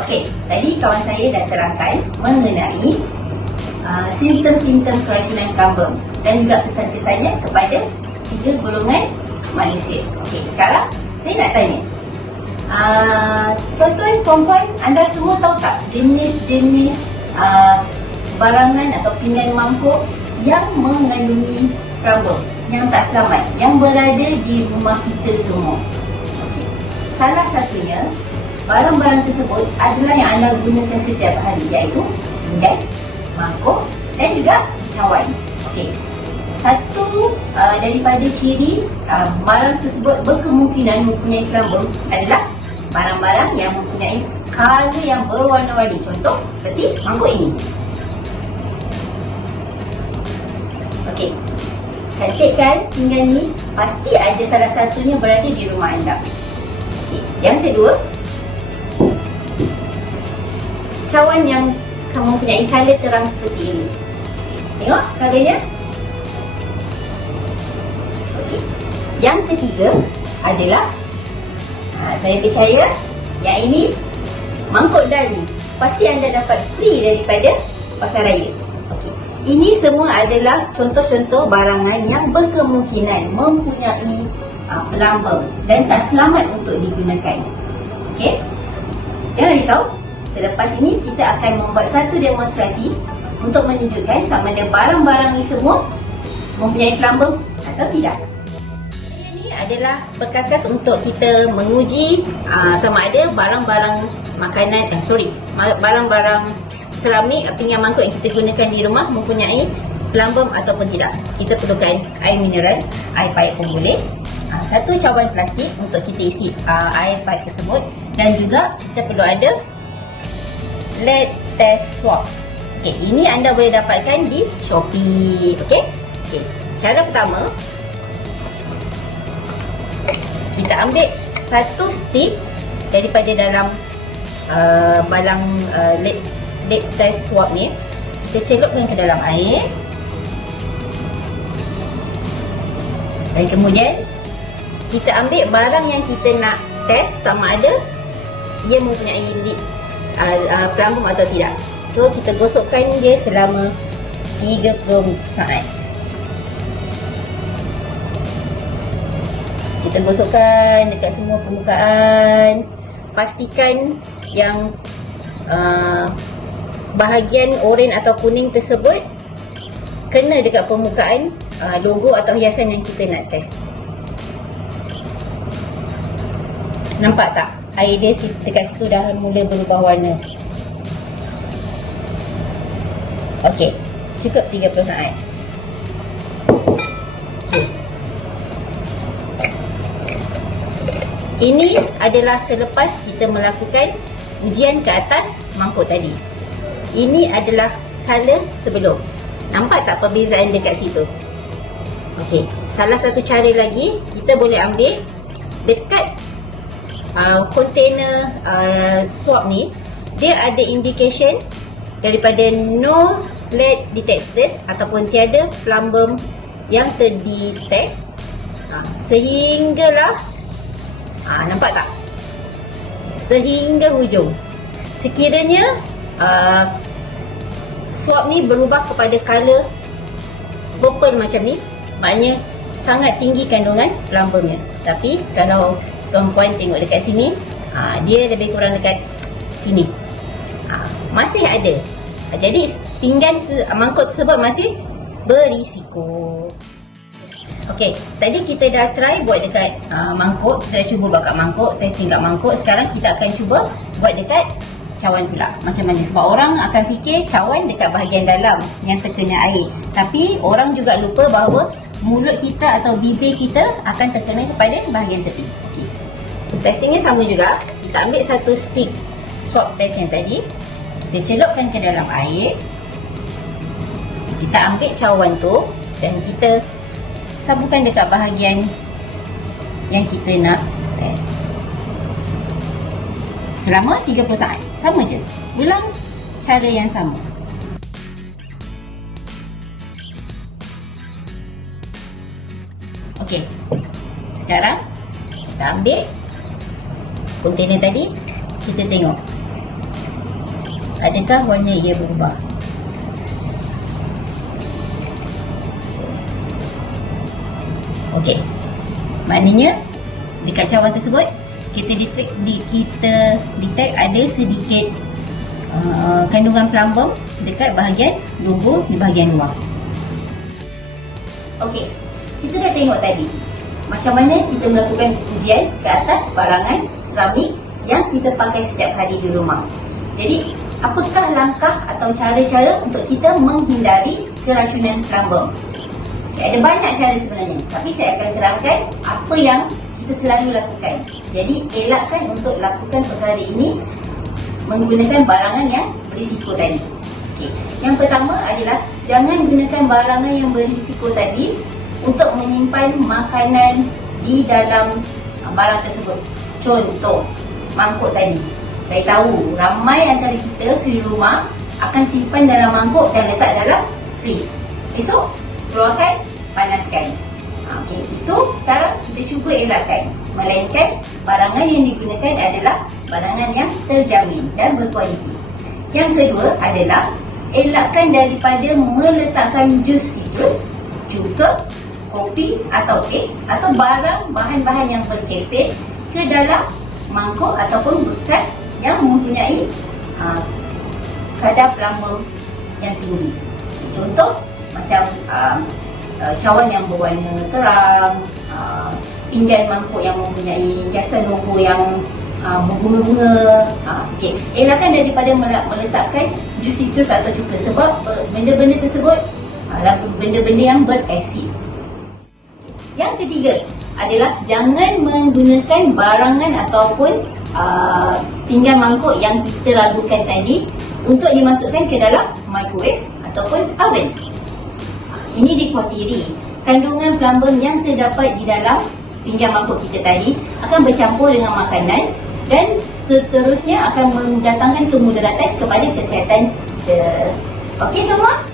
Okey, tadi kawan saya dah terangkan mengenai uh, simptom-simptom keracunan plumbum dan juga kesan-kesannya kepada tiga golongan manusia. Okey, sekarang saya nak tanya. Uh, tuan-tuan, puan-puan, anda semua tahu tak jenis-jenis uh, barangan atau pinggan mangkuk yang mengandungi plumbum yang tak selamat yang berada di rumah kita semua. Okey. Salah satunya barang-barang tersebut adalah yang anda gunakan setiap hari iaitu pinggan, mangkuk dan juga cawan. Okey. Satu uh, daripada ciri uh, barang tersebut berkemungkinan mempunyai plumbum adalah barang-barang yang mempunyai color yang berwarna-warni. Contoh seperti mangkuk ini. Okey. Cantik kan pinggan ni? Pasti ada salah satunya berada di rumah anda. Okey. Yang kedua, cawan yang kamu mempunyai color terang seperti ini. Tengok colornya. Okey. Yang ketiga adalah ha, saya percaya yang ini mangkuk dali. Pasti anda dapat free daripada pasar raya. Okey. Ini semua adalah contoh-contoh barangan yang berkemungkinan mempunyai uh, pelambang dan tak selamat untuk digunakan. Okey? Jangan risau. Selepas ini kita akan membuat satu demonstrasi untuk menunjukkan sama ada barang-barang ini semua mempunyai pelambang atau tidak. Ini adalah perkakas untuk kita menguji uh, sama ada barang-barang makanan, eh, sorry, barang-barang seramik pinggan mangkuk yang kita gunakan di rumah mempunyai pelambang ataupun tidak. Kita perlukan air mineral, air paip pun boleh. Uh, satu cawan plastik untuk kita isi uh, air paip tersebut dan juga kita perlu ada lead test swab. Okey, ini anda boleh dapatkan di Shopee. Okey? Okey. Cara pertama kita ambil satu stick daripada dalam uh, balang uh, lead test swab ni. Kita celupkan ke dalam air. Dan kemudian kita ambil barang yang kita nak test sama ada ia mempunyai lead uh, uh, pelambung atau tidak. So kita gosokkan dia selama 30 saat. Kita gosokkan dekat semua permukaan. Pastikan yang uh, bahagian oranye atau kuning tersebut kena dekat permukaan uh, logo atau hiasan yang kita nak test. Nampak tak? Air dia dekat situ dah mula berubah warna. Okey. Cukup 30 saat. Ini adalah selepas kita melakukan ujian ke atas mangkuk tadi. Ini adalah color sebelum. Nampak tak perbezaan dekat situ? Okey, salah satu cara lagi kita boleh ambil dekat uh, container uh, swab ni dia ada indication daripada no lead detected ataupun tiada plumbum yang terdetect. Ha, sehinggalah ha, nampak tak? Sehingga hujung. Sekiranya uh, swab ni berubah kepada color purple macam ni maknanya sangat tinggi kandungan plumbumnya. Tapi kalau tuan-puan tengok dekat sini ha, dia lebih kurang dekat sini ha, masih ada ha, jadi pinggan mangkuk tersebut masih berisiko Okey, tadi kita dah try buat dekat uh, mangkuk, kita dah cuba buat kat mangkuk, testing kat mangkuk. Sekarang kita akan cuba buat dekat cawan pula. Macam mana? Sebab orang akan fikir cawan dekat bahagian dalam yang terkena air. Tapi orang juga lupa bahawa mulut kita atau bibir kita akan terkena kepada bahagian tepi. Testingnya sama juga. Kita ambil satu stick swab test yang tadi. Kita celupkan ke dalam air. Kita ambil cawan tu dan kita sambungkan dekat bahagian yang kita nak test. Selama 30 saat. Sama je. Ulang cara yang sama. Okey. Sekarang kita ambil kontainer tadi, kita tengok. adakah warna ia berubah? Okey. Maknanya dekat cawan tersebut kita detect di kita detect ada sedikit uh, kandungan plumbum dekat bahagian logo di bahagian luar. Okey. Kita dah tengok tadi macam mana kita melakukan ujian ke atas barangan seramik yang kita pakai setiap hari di rumah. Jadi, apakah langkah atau cara-cara untuk kita menghindari keracunan plumbum? Okay, ada banyak cara sebenarnya, tapi saya akan terangkan apa yang kita selalu lakukan. Jadi, elakkan untuk lakukan perkara ini menggunakan barangan yang berisiko tadi. Okay. Yang pertama adalah jangan gunakan barangan yang berisiko tadi untuk menyimpan makanan di dalam barang tersebut. Contoh, mangkuk tadi. Saya tahu ramai antara kita suri rumah akan simpan dalam mangkuk dan letak dalam freeze. Esok, keluarkan, panaskan. Ha, okay. Itu sekarang kita cuba elakkan. Melainkan barangan yang digunakan adalah barangan yang terjamin dan berkualiti. Yang kedua adalah elakkan daripada meletakkan jus citrus juga kopi atau teh atau barang bahan-bahan yang berkefir ke dalam mangkuk ataupun bekas yang mempunyai uh, kadar pelambung yang tinggi. Contoh macam uh, cawan yang berwarna terang, uh, pinggan mangkuk yang mempunyai hiasan logo yang uh, berbunga-bunga. Uh, okay. Elakkan daripada meletakkan jus citrus atau cuka sebab benda-benda tersebut adalah benda-benda yang berasid. Yang ketiga adalah jangan menggunakan barangan ataupun uh, pinggan mangkuk yang kita ragukan tadi untuk dimasukkan ke dalam microwave ataupun oven. Ini dikhawatiri kandungan plumbum yang terdapat di dalam pinggan mangkuk kita tadi akan bercampur dengan makanan dan seterusnya akan mendatangkan kemudaratan kepada kesihatan kita. Okey semua?